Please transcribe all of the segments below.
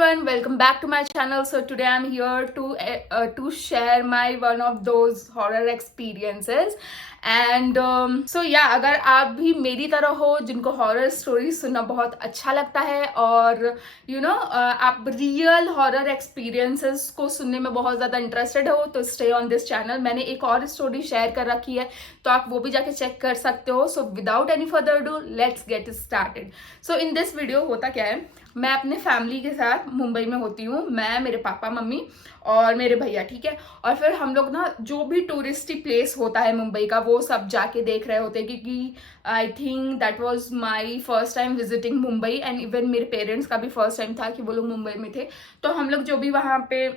everyone, welcome back to my channel. So today I'm here to share my one of those horror experiences. And so या अगर आप भी मेरी तरह हो जिनको हॉरर स्टोरी सुनना बहुत अच्छा लगता है और आप रियल हॉरर एक्सपीरियंसेस को सुनने में बहुत ज़्यादा इंटरेस्टेड हो तो स्टे ऑन दिस चैनल. मैंने एक और स्टोरी शेयर कर रखी है तो आप वो भी जाके चेक कर सकते हो. So without any further do let's get started. So in this video होता क्या है, मैं अपने फैमिली के साथ मुंबई में होती हूँ. मैं, मेरे पापा मम्मी और मेरे भैया, ठीक है. और फिर हम लोग ना जो भी टूरिस्टी प्लेस होता है मुंबई का वो सब जाके देख रहे होते हैं क्योंकि I think that was my first time visiting Mumbai and even मेरे पेरेंट्स का भी फर्स्ट टाइम था कि वो लोग मुंबई में थे. तो हम लोग जो भी वहाँ पे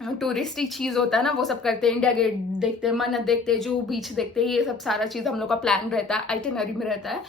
टूरिस्टी चीज़ होता है ना वो सब करते हैं. इंडिया गेट देखते हैं, मन्नत देखते हैं, जूहू बीच देखते हैं, ये सब सारा चीज़ हम लोग का प्लान रहता है, आइटिनरी में रहता है.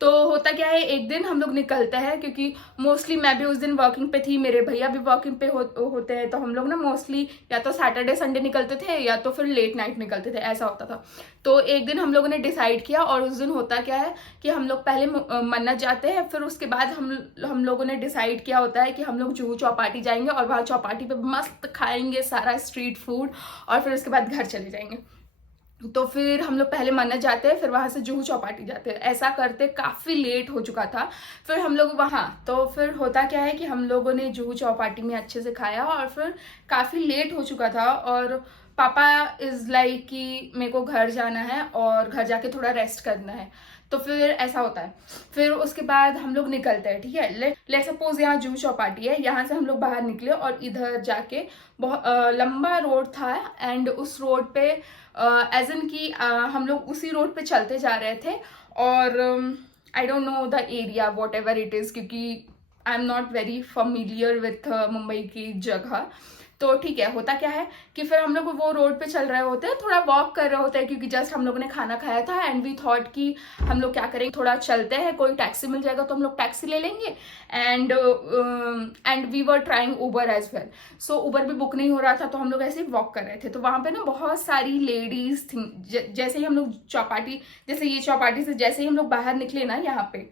तो होता क्या है, एक दिन हम लोग निकलते हैं क्योंकि मोस्टली मैं भी उस दिन वर्किंग पे थी, मेरे भैया भी वर्किंग पे होते हैं. तो हम लोग ना मोस्टली या तो सैटरडे संडे निकलते थे या तो फिर लेट नाइट निकलते थे, ऐसा होता था. तो एक दिन हम लोगों ने डिसाइड किया और उस दिन होता क्या है कि हम लोग पहले मन्नत जाते हैं, फिर उसके बाद हम लोगों ने डिसाइड किया होता है कि हम लोग जुहू चौपाटी जाएंगे और वहाँ चौपाटी पे मस्त खाएंगे सारा स्ट्रीट फूड और फिर उसके बाद घर चले जाएंगे. तो फिर हम लोग पहले मन्नत जाते हैं, फिर वहाँ से जुहू चौपाटी जाते हैं. ऐसा करते काफ़ी लेट हो चुका था. फिर हम लोग वहाँ, तो फिर होता क्या है कि हम लोगों ने जुहू चौपाटी में अच्छे से खाया और फिर काफ़ी लेट हो चुका था और पापा इज़ लाइक कि मेरे को घर जाना है और घर जाके थोड़ा रेस्ट करना है. तो फिर ऐसा होता है. फिर उसके बाद हम लोग निकलते हैं, ठीक है. लेट सपोज यहाँ जुहू चौपाटी है, यहाँ से हम लोग बाहर निकले और इधर जाके बहुत लंबा रोड था एंड उस रोड पे एज इन कि हम लोग उसी रोड पे चलते जा रहे थे और I don't know the area whatever it is क्योंकि I am not very familiar with Mumbai की जगह. तो ठीक है, होता क्या है कि फिर हम लोग वो रोड पे चल रहे होते हैं, थोड़ा वॉक कर रहे होते हैं क्योंकि जस्ट हम लोगों ने खाना खाया था एंड वी थॉट कि हम लोग क्या करेंगे, थोड़ा चलते हैं, कोई टैक्सी मिल जाएगा तो हम लोग टैक्सी ले लेंगे. And we were trying Uber as well. So Uber भी बुक नहीं हो रहा था तो हम लोग ऐसे ही वॉक कर रहे थे. तो वहाँ पे ना बहुत सारी लेडीज थी. जैसे ही हम लोग चौपाटी, जैसे ये चौपाटी से जैसे ही हम लोग बाहर निकले ना, यहाँ पे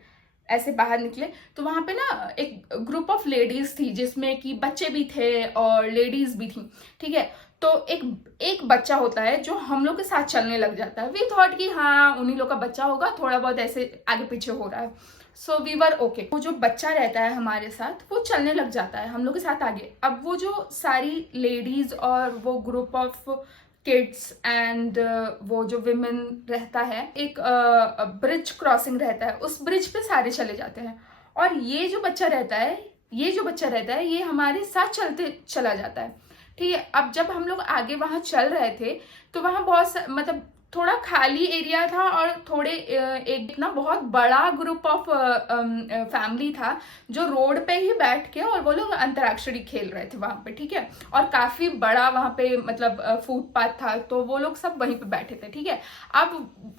ऐसे बाहर निकले तो वहाँ पे ना एक ग्रुप ऑफ लेडीज थी जिसमें कि बच्चे भी थे और लेडीज भी थी, ठीक है. तो एक बच्चा होता है जो हम लोग के साथ चलने लग जाता है. वी थॉट कि हाँ उन्हीं लोग का बच्चा होगा, थोड़ा बहुत ऐसे आगे पीछे हो रहा है. So we were okay. वो जो बच्चा रहता है हमारे साथ वो चलने लग जाता है हम लोग के साथ आगे. अब वो जो सारी लेडीज और वो ग्रुप ऑफ किड्स एंड वो जो विमेन रहता है, एक ब्रिज क्रॉसिंग रहता है, उस ब्रिज पे सारे चले जाते हैं और ये जो बच्चा रहता है ये हमारे साथ चलते चला जाता है, ठीक है. अब जब हम लोग आगे वहाँ चल रहे थे तो वहाँ बहुत मतलब थोड़ा खाली एरिया था और थोड़े एक ना बहुत बड़ा ग्रुप ऑफ फैमिली था जो रोड पे ही बैठ के और वो लोग अंतराक्षरी खेल रहे थे वहाँ पे, ठीक है. और काफ़ी बड़ा वहाँ पे मतलब फुटपाथ था तो वो लोग सब वहीं पे बैठे थे, ठीक है. अब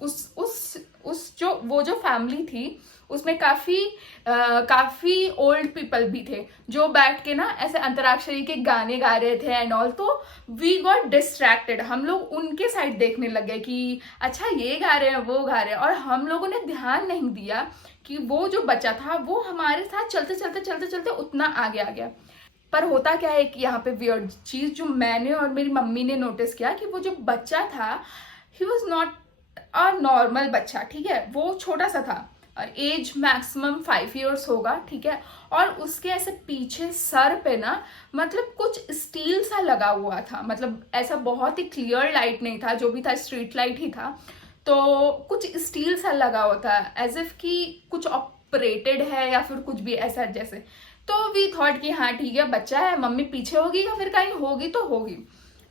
उस जो फैमिली थी उसमें काफ़ी ओल्ड पीपल भी थे जो बैठ के ना ऐसे अंतराक्षरी के गाने गा रहे थे एंड ऑल. तो वी गॉट डिस्ट्रैक्टेड. हम लोग उनके साइड देखने लग गए कि अच्छा ये गा रहे हैं वो गा रहे हैं और हम लोगों ने ध्यान नहीं दिया कि वो जो बच्चा था वो हमारे साथ चलते चलते उतना आगे आ गया. पर होता क्या है कि यहाँ पे वियर्ड चीज़ जो मैंने और मेरी मम्मी ने नोटिस किया कि वो जो बच्चा था he was not a normal बच्चा, ठीक है. वो छोटा सा था, एज मैक्सिमम 5 years होगा, ठीक है. और उसके ऐसे पीछे सर पे ना मतलब कुछ स्टील सा लगा हुआ था, मतलब ऐसा बहुत ही क्लियर लाइट नहीं था, जो भी था स्ट्रीट लाइट ही था. तो कुछ स्टील सा लगा हुआ था एज इफ कि कुछ ऑपरेटेड है या फिर कुछ भी ऐसा जैसे. तो वी थॉट कि हाँ ठीक है बच्चा है, मम्मी पीछे होगी या फिर कहीं होगी तो होगी,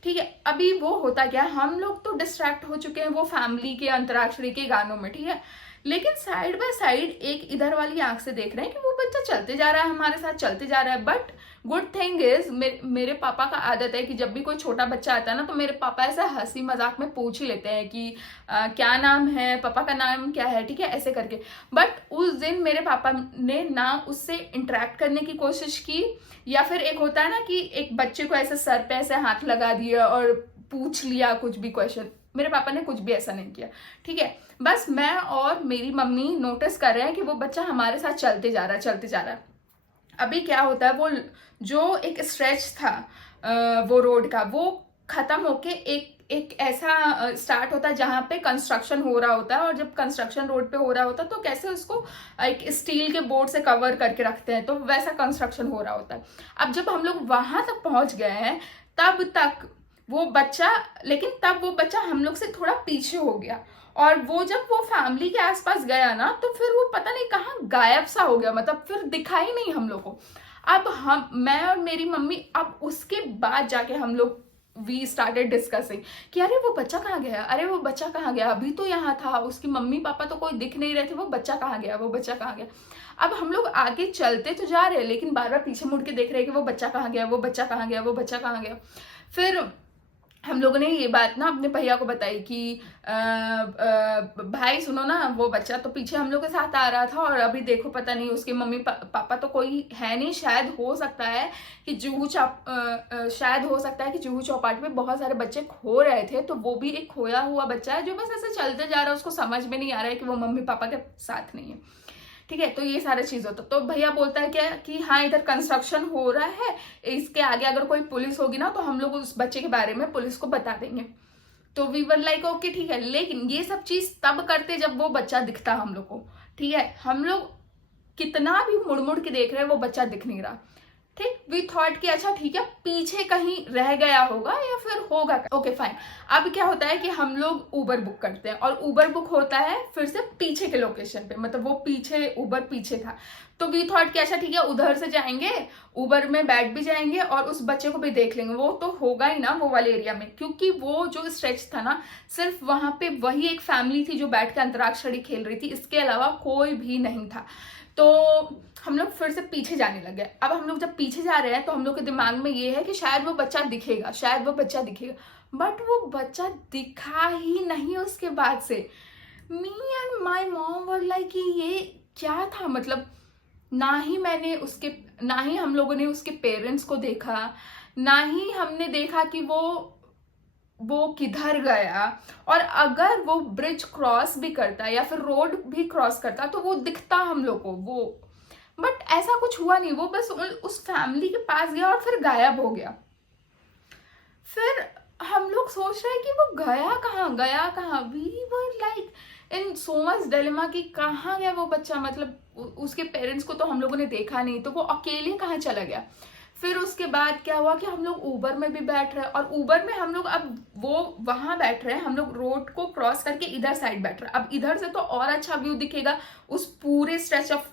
ठीक है. अभी वो होता क्या, हम लोग तो डिस्ट्रैक्ट हो चुके हैं वो फैमिली के अंतराक्षरी के गानों में, ठीक है. लेकिन साइड बाय साइड एक इधर वाली आंख से देख रहे हैं कि वो बच्चा चलते जा रहा है, हमारे साथ चलते जा रहा है. बट गुड थिंग इज मेरे पापा का आदत है कि जब भी कोई छोटा बच्चा आता है ना तो मेरे पापा ऐसा हंसी मजाक में पूछ ही लेते हैं कि क्या नाम है, पापा का नाम क्या है, ठीक है, ऐसे करके. बट उस दिन मेरे पापा ने ना उससे इंटरेक्ट करने की कोशिश की या फिर एक होता है ना कि एक बच्चे को ऐसे सर पे ऐसे हाथ लगा दिया और पूछ लिया कुछ भी क्वेश्चन. मेरे पापा ने कुछ भी ऐसा नहीं किया, ठीक है. बस मैं और मेरी मम्मी नोटिस कर रहे हैं कि वो बच्चा हमारे साथ चलते जा रहा है. अभी क्या होता है, वो जो एक स्ट्रेच था वो रोड का, वो खत्म होके एक ऐसा स्टार्ट होता है जहाँ पे कंस्ट्रक्शन हो रहा होता है। और जब कंस्ट्रक्शन रोड पे हो रहा होता है तो कैसे उसको एक स्टील के बोर्ड से कवर करके रखते हैं, तो वैसा कंस्ट्रक्शन हो रहा होता है। अब जब हम लोग वहां तक पहुंच गए हैं तब तक वो बच्चा, लेकिन तब वो बच्चा हम लोग से थोड़ा पीछे हो गया, और वो जब वो फैमिली के आसपास गया ना तो फिर वो पता नहीं कहाँ गायब सा हो गया, मतलब फिर दिखा ही नहीं हम लोग को। अब मैं और मेरी मम्मी, अब उसके बाद जाके हम लोग वी स्टार्टेड डिस्कसिंग कि अरे वो बच्चा कहाँ गया, अरे वो बच्चा कहाँ गया, अभी तो यहाँ था, उसकी मम्मी पापा तो कोई दिख नहीं रहे थे, वो बच्चा कहाँ गया, वो बच्चा कहाँ गया। अब हम लोग आगे चलते तो जा रहे हैं लेकिन बार बार पीछे मुड़ के देख रहे हैं कि वो बच्चा कहाँ गया, वो बच्चा कहाँ गया, वो बच्चा कहाँ गया। फिर हम लोगों ने ये बात ना अपने भैया को बताई कि भाई सुनो ना, वो बच्चा तो पीछे हम लोग के साथ आ रहा था और अभी देखो पता नहीं उसके मम्मी पापा तो कोई है नहीं, शायद हो सकता है कि शायद हो सकता है कि जुहू चौपाटी में बहुत सारे बच्चे खो रहे थे, तो वो भी एक खोया हुआ बच्चा है जो बस ऐसे चलते जा रहा है, उसको समझ में नहीं आ रहा है कि वो मम्मी पापा के साथ नहीं है। ठीक है, तो ये सारे चीज होता। तो भैया बोलता है क्या कि हाँ इधर कंस्ट्रक्शन हो रहा है, इसके आगे अगर कोई पुलिस होगी ना तो हम लोग उस बच्चे के बारे में पुलिस को बता देंगे। तो वी वर लाइक ओके ठीक है, लेकिन ये सब चीज तब करते जब वो बच्चा दिखता हम लोग को। ठीक है, हम लोग कितना भी मुड़ मुड़ के देख रहे हैं वो बच्चा दिख नहीं रहा। ठीक, वी थॉट कि अच्छा ठीक है पीछे कहीं रह गया होगा या फिर होगा। Okay fine. अब क्या होता है कि हम लोग उबर बुक करते हैं और उबर बुक होता है फिर से पीछे के लोकेशन पे, मतलब वो पीछे उबर पीछे था। तो वी थॉट कि अच्छा ठीक है उधर से जाएंगे, उबर में बैठ भी जाएंगे और उस बच्चे को भी देख लेंगे, वो तो होगा ही ना वो वाले एरिया में, क्योंकि वो जो स्ट्रेच था ना सिर्फ वहां पे वही एक फैमिली थी जो बैठ के अंतराक्षरी खेल रही थी, इसके अलावा कोई भी नहीं था। तो हम लोग फिर से पीछे जाने लगे। अब हम लोग जब पीछे जा रहे हैं तो हम लोग के दिमाग में ये है कि शायद वो बच्चा दिखेगा, शायद वो बच्चा दिखेगा, बट वो बच्चा दिखा ही नहीं उसके बाद से। मी and my mom were like कि ये क्या था, मतलब ना ही हम लोगों ने उसके पेरेंट्स को देखा, ना ही हमने देखा कि वो किधर गया, और अगर वो ब्रिज क्रॉस भी करता या फिर रोड भी क्रॉस करता तो वो दिखता हम लोग को वो, बट ऐसा कुछ हुआ नहीं। वो बस उस फैमिली के पास गया और फिर गायब हो गया। फिर हम लोग सोच रहे हैं कि वो गया कहाँ। We were like in so much dilemma कि कहाँ गया वो बच्चा, मतलब उसके पेरेंट्स को तो हम लोगों ने देखा नहीं, तो वो अकेले कहाँ चला गया। फिर उसके बाद क्या हुआ कि हम लोग उबर में भी बैठ रहे हैं, और उबर में हम लोग अब वो वहां बैठ रहे हैं, हम लोग रोड को क्रॉस करके इधर साइड बैठ रहे हैं। अब इधर से तो और अच्छा व्यू दिखेगा उस पूरे स्ट्रेच ऑफ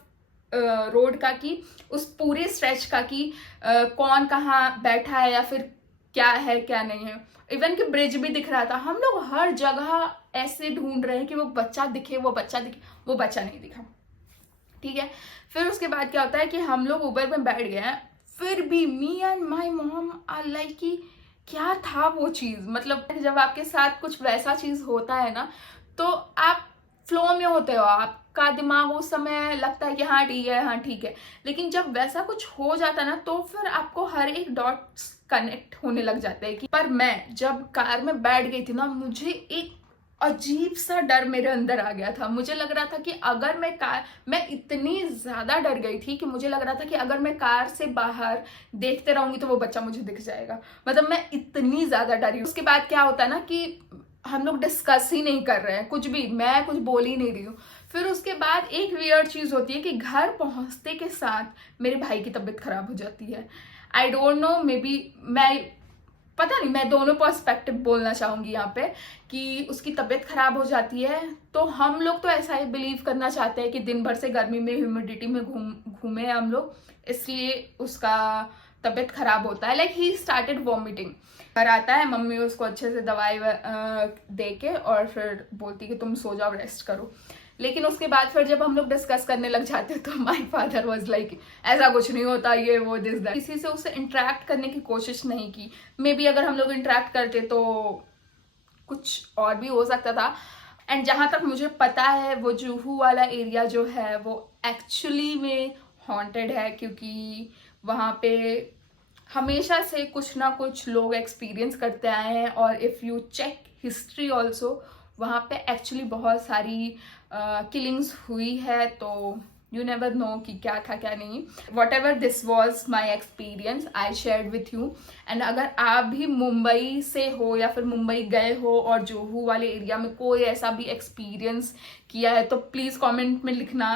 रोड का, कि उस पूरे स्ट्रेच का कि कौन कहाँ बैठा है या फिर क्या है क्या नहीं है। इवन कि ब्रिज भी दिख रहा था। हम लोग हर जगह ऐसे ढूंढ रहे हैं कि वो बच्चा दिखे, वो बच्चा दिखे, वो बच्चा नहीं दिखा। ठीक है, फिर उसके बाद क्या होता है कि हम लोग उबर में बैठ गए हैं, फिर भी me and my mom are like कि क्या था वो चीज। मतलब जब आपके साथ कुछ वैसा चीज होता है ना तो आप फ्लो में होते हो, आपका दिमाग उस समय लगता है कि हाँ ठीक है, हाँ ठीक है, लेकिन जब वैसा कुछ हो जाता है ना तो फिर आपको हर एक डॉट्स कनेक्ट होने लग जाते हैं कि पर मैं जब कार में बैठ गई थी ना, मुझे एक अजीब सा डर मेरे अंदर आ गया था। मुझे लग रहा था कि अगर मैं इतनी ज्यादा डर गई थी कि मुझे लग रहा था कि अगर मैं कार से बाहर देखते रहूंगी तो वो बच्चा मुझे दिख जाएगा, मतलब मैं इतनी ज्यादा डरी। उसके बाद क्या होता है ना कि हम लोग डिस्कस ही नहीं कर रहे हैं कुछ भी, मैं कुछ बोल ही नहीं रही हूँ। फिर उसके बाद एक वियर्ड चीज होती है कि घर पहुंचते के साथ मेरे भाई की तबीयत खराब हो जाती है। आई डोंट नो, मे बी पता नहीं, मैं दोनों पर्सपेक्टिव बोलना चाहूंगी यहाँ पे कि उसकी तबीयत खराब हो जाती है। तो हम लोग तो ऐसा ही बिलीव करना चाहते हैं कि दिन भर से गर्मी में ह्यूमिडिटी में घूमे हैं हम लोग, इसलिए उसका तबीयत खराब होता है। Like he started vomiting. घर आता है, मम्मी उसको अच्छे से दवाई दे के और फिर बोलती कि तुम सो जाओ, रेस्ट करो। लेकिन उसके बाद फिर जब हम लोग डिस्कस करने लग जाते तो माय फादर वाज लाइक ऐसा कुछ नहीं होता, ये वो दिस दैट। किसी से उससे इंटरेक्ट करने की कोशिश नहीं की। मे बी अगर हम लोग इंटरेक्ट करते तो कुछ और भी हो सकता था। एंड जहां तक मुझे पता है वो जुहू वाला एरिया जो है वो एक्चुअली में हॉन्टेड है, क्योंकि वहां पे हमेशा से कुछ ना कुछ लोग एक्सपीरियंस करते आए हैं। और if you check history also, वहाँ पे एक्चुअली बहुत सारी किलिंग्स हुई है। तो यू नेवर नो कि क्या था क्या नहीं. What ever this was my experience I shared with you. And अगर आप भी मुंबई से हो या फिर मुंबई गए हो और जुहू वाले एरिया में कोई ऐसा भी एक्सपीरियंस किया है तो प्लीज़ कमेंट में लिखना.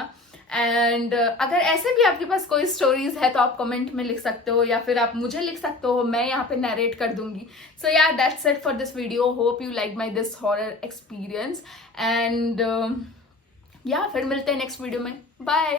एंड अगर ऐसे भी आपके पास कोई स्टोरीज है तो आप कमेंट में लिख सकते हो या फिर आप मुझे लिख सकते हो, मैं यहाँ पे नरेट कर दूंगी. सो या that's it for this video. Hope you like my this horror experience. And या फिर मिलते हैं नेक्स्ट वीडियो में. बाय.